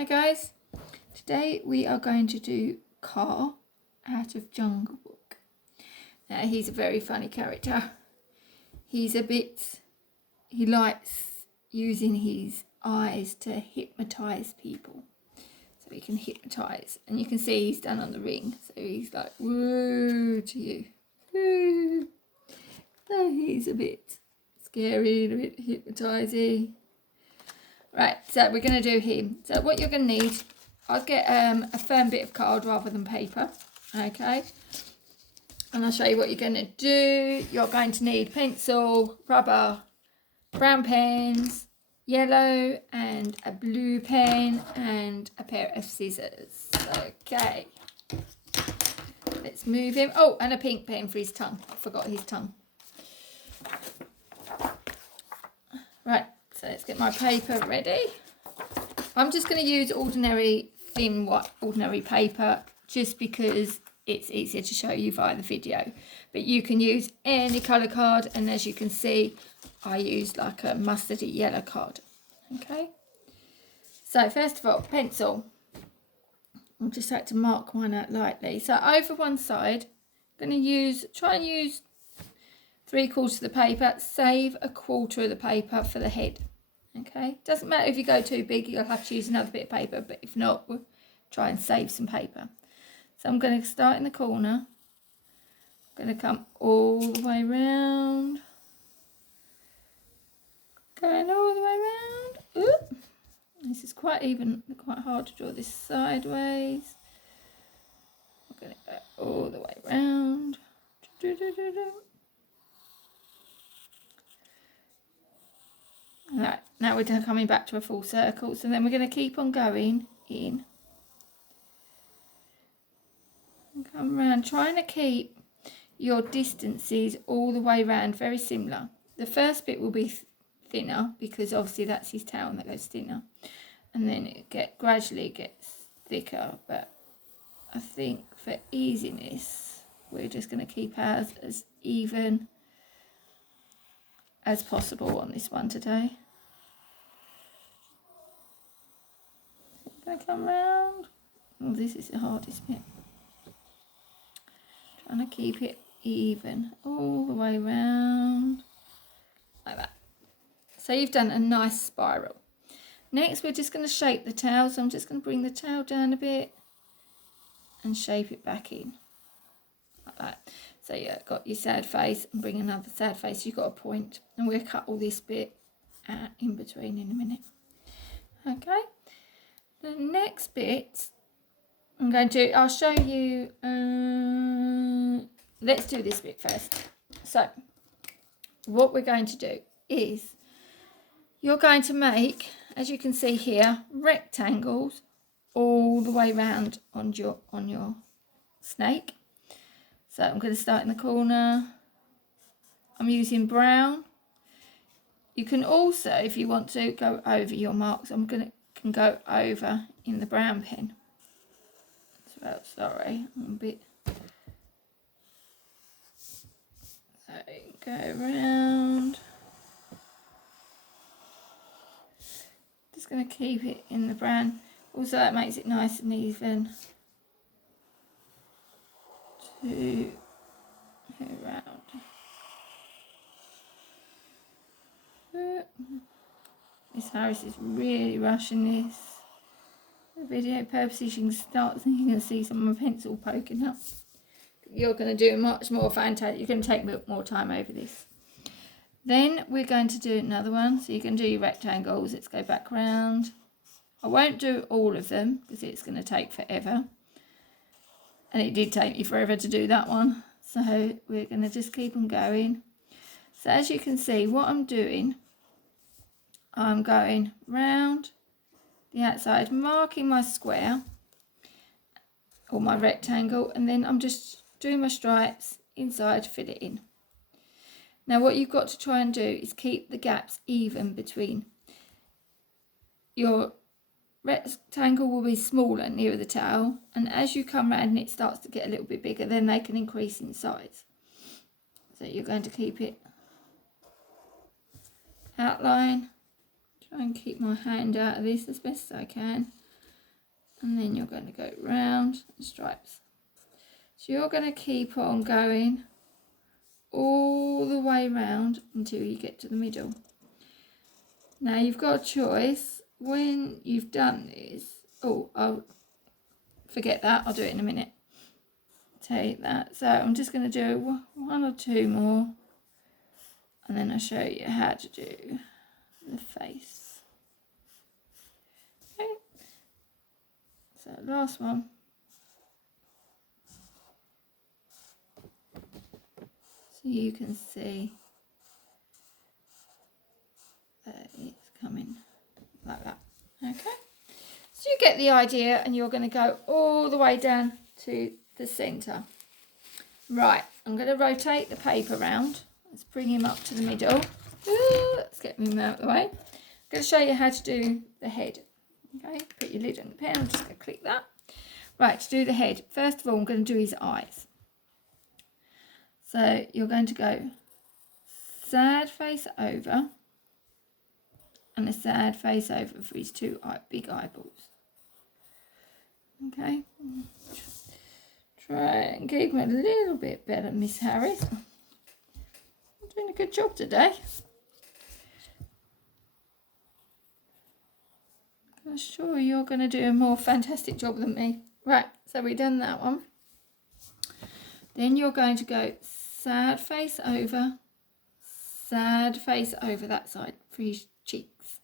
Hi guys, today we are going to do Car out of Jungle Book. Now he's a very funny character. He likes using his eyes to hypnotise people. So he can hypnotise, and you can see he's done on the ring. So he's like, woo to you. Woo. So he's a bit scary, a bit hypnotising. Right, so we're going to do him. So what you're going to need, I'll get a firm bit of card rather than paper, okay? And I'll show you what you're going to do. You're going to need pencil, rubber, brown pens, yellow and a blue pen, and a pair of scissors. Okay, let's move him. Oh, and a pink pen for his tongue. I forgot his tongue. Right. So let's get my paper ready. I'm just going to use ordinary paper just because it's easier to show you via the video. But you can use any colour card, and as you can see, I used like a mustardy yellow card. Okay. So first of all, pencil. I'll just like to mark one out lightly. So over one side, I'm going to try and use 3/4 of the paper. Save 1/4 of the paper for the head. Okay, doesn't matter if you go too big, you'll have to use another bit of paper, but if not, we'll try and save some paper. So I'm going to start in the corner. I'm going to come all the way round. Going all the way round. Ooh. This is quite hard to draw this sideways. I'm going to go all the way round. Right, now we're coming back to a full circle, so then we're going to keep on going in and come around, trying to keep your distances all the way around very similar. The first bit will be thinner because obviously that's his tail that goes thinner, and then it gradually gets thicker, but I think for easiness we're just going to keep ours as even as possible on this one today. Going to come round. Oh, this is the hardest bit. Trying to keep it even all the way round like that. So you've done a nice spiral. Next we're just going to shape the tail. So I'm just going to bring the tail down a bit and shape it back in like that. So yeah, got your sad face, and bring another sad face. You've got a point, and we'll cut all this bit in between in a minute. Okay. The next bit I'll show you, let's do this bit first. So what we're going to do is you're going to make, as you can see here, rectangles all the way around on your snake. So I'm going to start in the corner. I'm using brown. You can also, if you want to, go over your marks. Can go over in the brown pen. So, sorry, I'm a bit. So go around. Just going to keep it in the brown. Also, that makes it nice and even to go around. Miss Harris is really rushing this. For video purposes, you can see some of my pencil poking up. You're going to do much more fantastic. You're going to take more time over this. Then we're going to do another one. So you can do your rectangles. Let's go back round. I won't do all of them because it's going to take forever. And it did take me forever to do that one. So we're going to just keep on going. So as you can see, what I'm doing, I'm going round the outside, marking my square or my rectangle, and then I'm just doing my stripes inside to fill it in. Now what you've got to try and do is keep the gaps even between. Your rectangle will be smaller nearer the tail, and as you come round and it starts to get a little bit bigger, then they can increase in size. So you're going to keep it outline. Try and keep my hand out of this as best as I can. And then you're going to go round the stripes. So you're going to keep on going all the way round until you get to the middle. Now you've got a choice when you've done this. Oh, I'll forget that. I'll do it in a minute. Take that. So I'm just going to do one or two more. And then I'll show you how to do the face. Okay. So last one. So you can see that it's coming like that. Okay. So you get the idea, and you're going to go all the way down to the centre. Right, I'm going to rotate the paper round. Let's bring him up to the middle. Ooh, let's get him out of the way. I'm going to show you how to do the head. Okay, put your lid on the pen. I'm just going to click that. Right, to do the head, first of all, I'm going to do his eyes. So you're going to go sad face over and a sad face over for his two big eyeballs. Okay, try and keep him a little bit better, Miss Harris. I'm doing a good job today. I'm sure you're going to do a more fantastic job than me. Right, so we've done that one. Then you're going to go sad face over that side for his cheeks.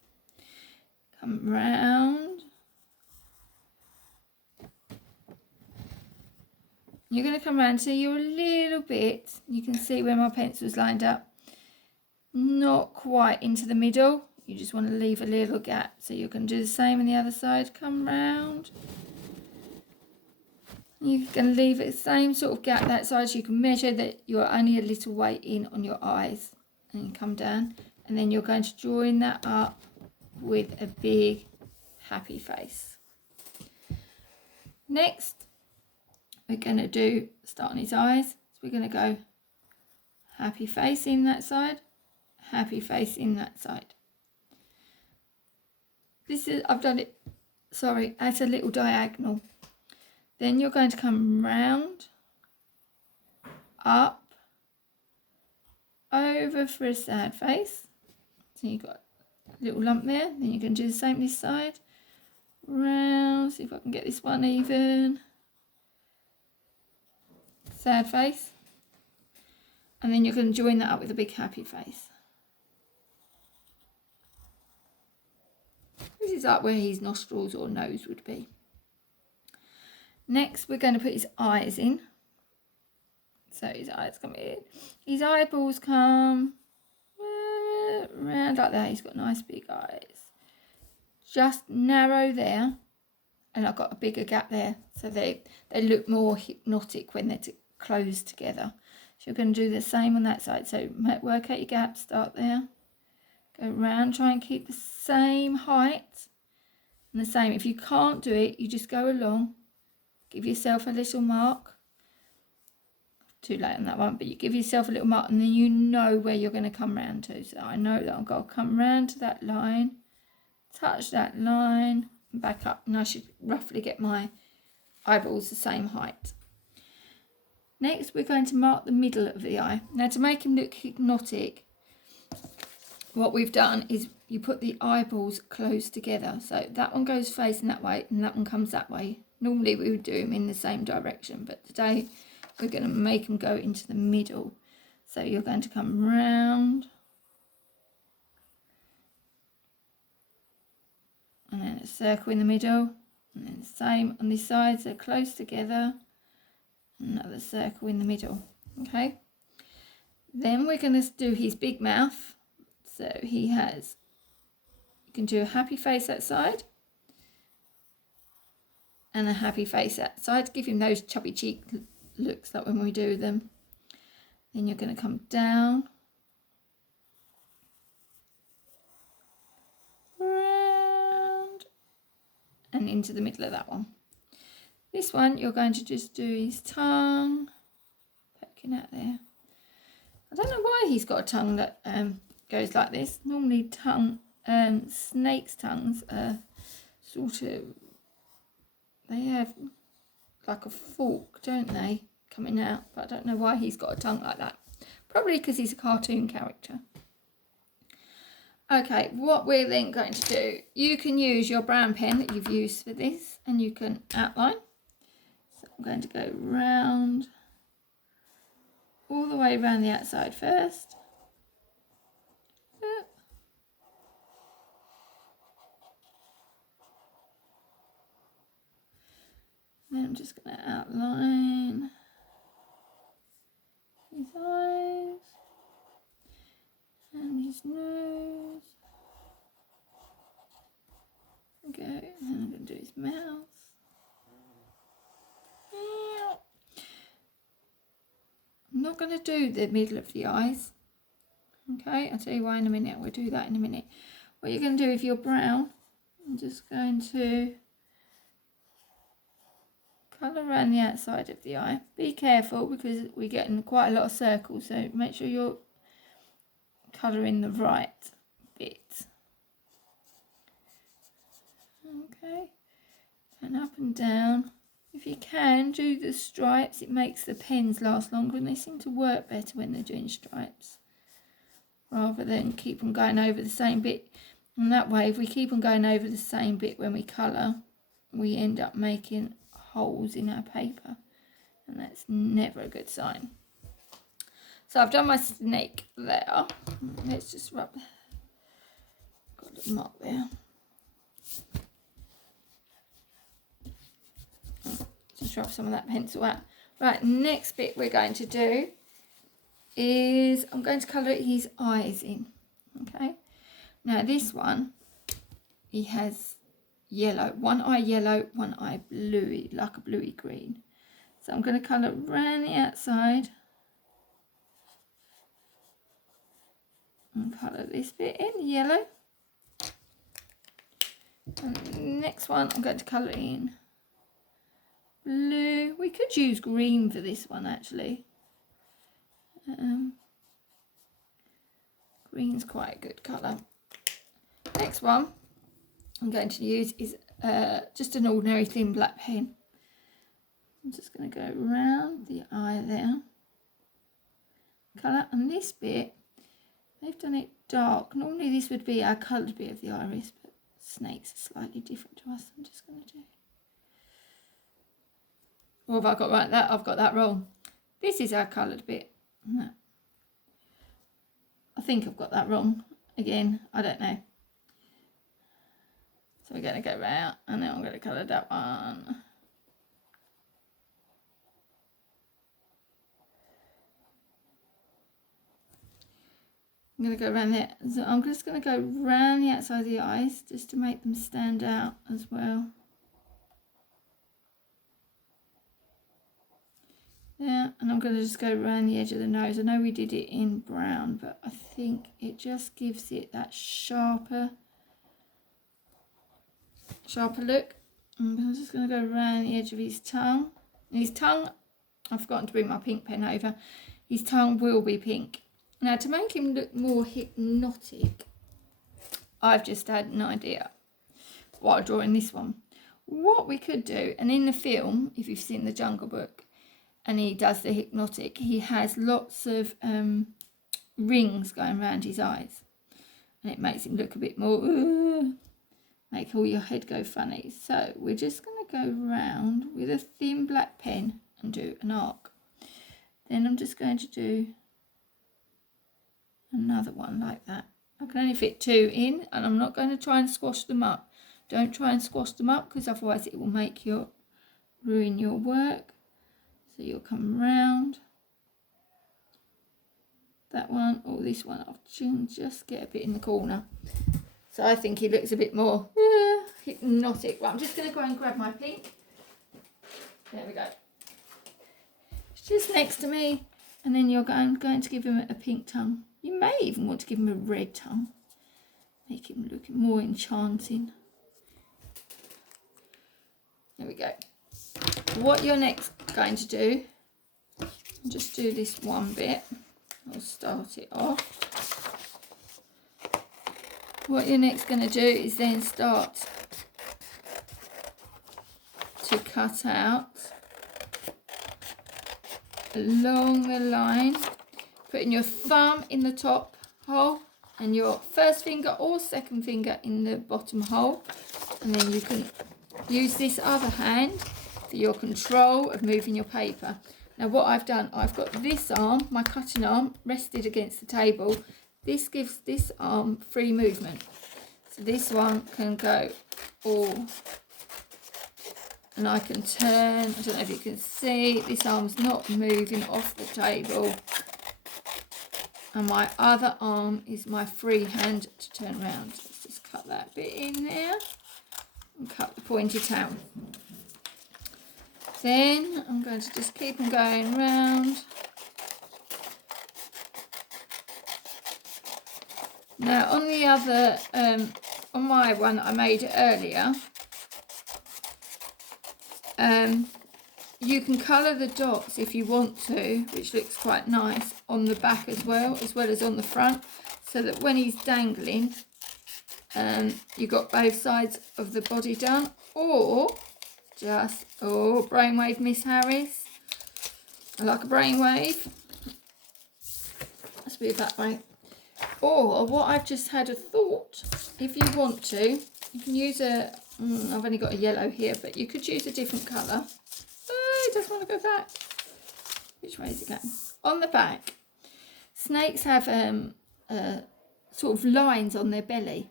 Come round. You're going to come round so you're a little bit, you can see where my pencil's lined up, not quite into the middle. You just want to leave a little gap. So you can do the same on the other side. Come round. You can leave it the same sort of gap that side, so you can measure that you're only a little way in on your eyes. And you come down, and then you're going to join that up with a big happy face. Next, we're going to do, start on his eyes. So we're going to go happy face in that side, happy face in that side. This is, I've done it, sorry, at a little diagonal. Then you're going to come round, up, over for a sad face. So you've got a little lump there. Then you can do the same this side. Round, see if I can get this one even. Sad face. And then you're going to join that up with a big happy face. This is like where his nostrils or nose would be. Next, we're going to put his eyes in. So his eyes come in. His eyeballs come round like that. He's got nice big eyes. Just narrow there. And I've got a bigger gap there. So they look more hypnotic when they're closed together. So you're going to do the same on that side. So work out your gap. Start there. Go round. Try and keep the same height. And the same. If you can't do it, you just go along. Give yourself a little mark. Too late on that one, but you give yourself a little mark, and then you know where you're going to come round to. So I know that I've got to come round to that line, touch that line, and back up, and I should roughly get my eyeballs the same height. Next, we're going to mark the middle of the eye. Now, to make him look hypnotic, what we've done is you put the eyeballs close together. So that one goes facing that way, and that one comes that way. Normally we would do them in the same direction, but today we're going to make them go into the middle. So you're going to come round. And then a circle in the middle. And then the same on this side, so close together. Another circle in the middle. Okay. Then we're going to do his big mouth. So he has, you can do a happy face that side. And a happy face that side to give him those chubby cheek looks like when we do them. Then you're going to come down, round, and into the middle of that one. This one you're going to just do his tongue, poking out there. I don't know why he's got a tongue that goes like this. Normally snakes' tongues are sort of they have like a fork, don't they, coming out, but I don't know why he's got a tongue like that. Probably because he's a cartoon character. Okay, what we're then going to do, you can use your brown pen that you've used for this and you can outline. So I'm going to go round, all the way around the outside first. Then I'm just going to outline his eyes and his nose. Okay, and then I'm going to do his mouth. I'm not going to do the middle of the eyes. Okay, I'll tell you why in a minute. We'll do that in a minute. What you're going to do if you're brown, I'm just going to colour around the outside of the eye. Be careful because we're getting quite a lot of circles, so make sure you're colouring the right bit. Okay, and up and down. If you can, do the stripes. It makes the pens last longer and they seem to work better when they're doing stripes, rather than keep on going over the same bit. And that way, if we keep on going over the same bit when we colour, we end up making holes in our paper, and that's never a good sign. So I've done my snake there. Let's just rub, got a little mark there. Just rub some of that pencil out. Right, next bit we're going to do is I'm going to colour his eyes in. Okay, now this one, he has yellow, one eye bluey, like a bluey green. So I'm going to colour around the outside and colour this bit in yellow. And the next one I'm going to colour in blue. We could use green for this one actually. Green's quite a good colour. Next one I'm going to use is just an ordinary thin black pen. I'm just going to go around the eye there. Colour, and this bit, they've done it dark. Normally this would be our coloured bit of the iris, but snakes are slightly different to us. I'm just going to do. Or have I got right that? I've got that wrong. This is our coloured bit. No. I think I've got that wrong. Again, I don't know. So we're going to go round and then I'm going to colour that one. I'm going to go around there. So I'm just going to go round the outside of the eyes just to make them stand out as well. Yeah, and I'm going to just go around the edge of the nose. I know we did it in brown, but I think it just gives it that sharper look. I'm just going to go around the edge of his tongue. And his tongue, I've forgotten to bring my pink pen over. His tongue will be pink. Now, to make him look more hypnotic, I've just had an idea while drawing this one. What we could do, and in the film, if you've seen The Jungle Book, and he does the hypnotic, he has lots of rings going around his eyes. And it makes him look a bit more, make all your head go funny. So we're just going to go round with a thin black pen and do an arc. Then I'm just going to do another one like that. I can only fit two in, and I'm not going to try and squash them up. Don't try and squash them up, because otherwise it will make your ruin your work. So you'll come round that one or this one. I'll just get a bit in the corner. So I think he looks a bit more hypnotic. Right, I'm just going to go and grab my pink. There we go. It's just next to me. And then you're going to give him a pink tongue. You may even want to give him a red tongue. Make him look more enchanting. There we go. What you're next going to do, just do this one bit. I'll start it off. What you're next going to do is then start to to cut out along the line, putting your thumb in the top hole and your first finger or second finger in the bottom hole, and then you can use this other hand for your control of moving your paper. Now what I've done, I've got this arm, my cutting arm, rested against the table. This gives this arm free movement. So this one can go all, and I can turn, I don't know if you can see, this arm's not moving off the table. And my other arm is my free hand to turn around. Let's just cut that bit in there and cut the pointy tail. Then I'm going to just keep on going round. Now on the other, on my one that I made earlier, you can colour the dots if you want to, which looks quite nice, on the back as well as on the front, so that when he's dangling, you've got both sides of the body done. Or just, oh, brainwave, Miss Harris. I like a brainwave. Let's move that way. Or what I've just had a thought, if you want to, you can use a, I've only got a yellow here, but you could use a different colour. Oh, it doesn't want to go back. Which way is it going? On the back, snakes have sort of lines on their belly.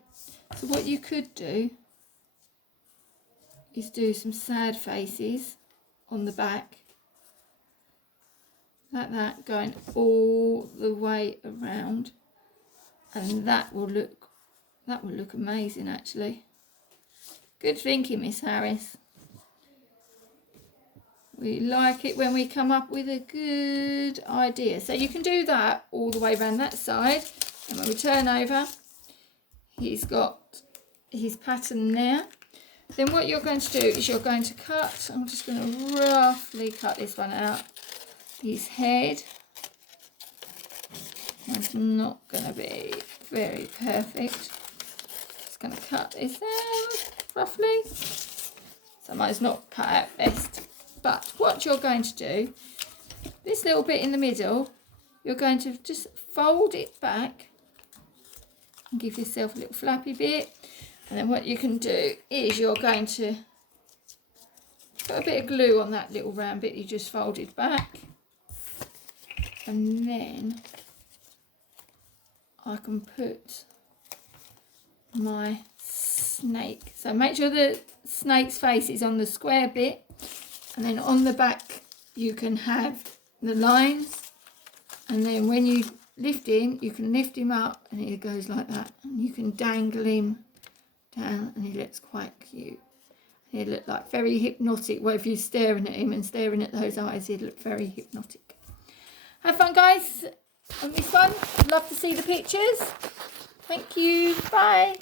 So what you could do is do some sad faces on the back, like that, going all the way around, and that will look amazing actually. Good thinking, Miss Harris. We like it when we come up with a good idea. So you can do that all the way around that side, and when we turn over, he's got his pattern there. Then what you're going to do is you're going to cut, I'm just going to roughly cut this one out, his head. That's not going to be very perfect. Just going to cut this out roughly. Sometimes not cut out best. But what you're going to do, this little bit in the middle, you're going to just fold it back and give yourself a little flappy bit. And then what you can do is you're going to put a bit of glue on that little round bit you just folded back. And then I can put my snake. So make sure the snake's face is on the square bit. And then on the back you can have the lines. And then when you lift him, you can lift him up and he goes like that. And you can dangle him down and he looks quite cute. He'd look like very hypnotic. Well, if you're staring at him and staring at those eyes, he'd look very hypnotic. Have fun, guys, on this one. Love to see the pictures. Thank you. Bye.